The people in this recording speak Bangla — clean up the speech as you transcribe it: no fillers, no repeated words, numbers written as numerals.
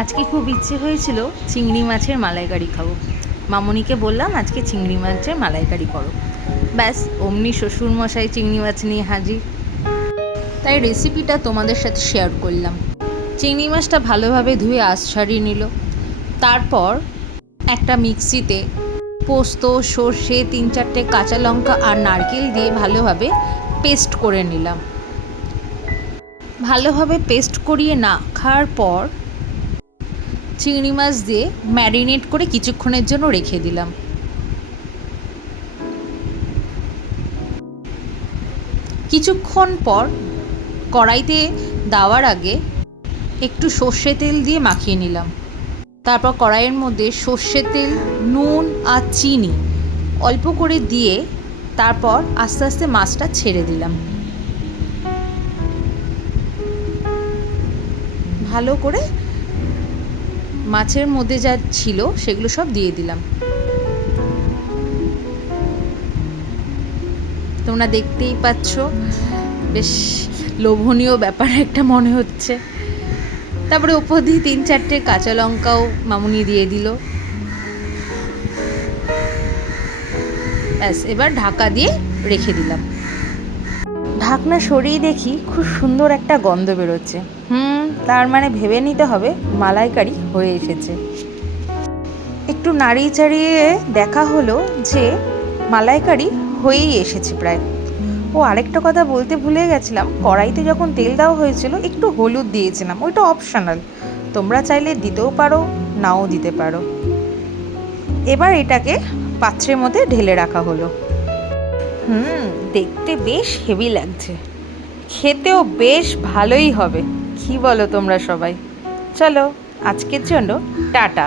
আজকে খুব ইচ্ছে হয়েছিল চিংড়ি মাছের মালাইকারি খাবো। মামনিকে বললাম আজকে চিংড়ি মাছের মালাইকারি করো। ব্যাস অমনি শ্বশুরমশাই চিংড়ি মাছ নিয়ে হাজির। তাই রেসিপিটা তোমাদের সাথে শেয়ার করলাম। চিংড়ি মাছটা ভালোভাবে ধুয়ে আঁশ ছাড়িয়ে নিল। তারপর একটা মিক্সিতে পোস্ত, সর্ষে, 3-4টে কাঁচা লঙ্কা আর নারকেল দিয়ে ভালোভাবে পেস্ট করে নিলাম। ভালোভাবে পেস্ট করিয়ে না খাওয়ার পর চিংড়ি মাছ দিয়ে ম্যারিনেট করে কিছুক্ষণের জন্য রেখে দিলাম। কিছুক্ষণ পর কড়াইতে দেওয়ার আগে একটু সর্ষে তেল দিয়ে মাখিয়ে নিলাম। তারপর কড়াইয়ের মধ্যে সর্ষে তেল, নুন আর চিনি অল্প করে দিয়ে তারপর আস্তে আস্তে মাছটা ছেড়ে দিলাম। ভালো করে মাছের মধ্যে যা ছিল সেগুলো সব দিয়ে দিলাম। তোমরা দেখতেই পাচ্ছ, বেশ লোভনীয় ব্যাপার একটা মনে হচ্ছে। তারপরে ওপর দিয়ে 3-4টে কাঁচা লঙ্কাও মামুনি দিয়ে দিল। ব্যাস এবার ঢাকা দিয়ে রেখে দিলাম। ঢাকনা সরিয়ে দেখি খুব সুন্দর একটা গন্ধ বেরোচ্ছে। তার মানে ভেবে নিতে হবে মালাইকারি হয়ে এসেছে। একটু নাড়িয়ে চাড়িয়ে দেখা হলো যে মালাইকারি হয়েই এসেছে প্রায়। ও আরেকটা কথা বলতে ভুলে গেছিলাম, কড়াইতে যখন তেল দেওয়া হয়েছিল একটু হলুদ দিয়েছিলাম, ওইটা অপশনাল, তোমরা চাইলে দিতেও পারো নাও দিতে পারো। এবার এটাকে পাত্রের মধ্যে ঢেলে রাখা হলো। দেখতে বেশ হেভি লাগছে, খেতেও বেশ ভালোই হবে। কি বলো তোমরা সবাই? চলো আজকের জন্য টাটা।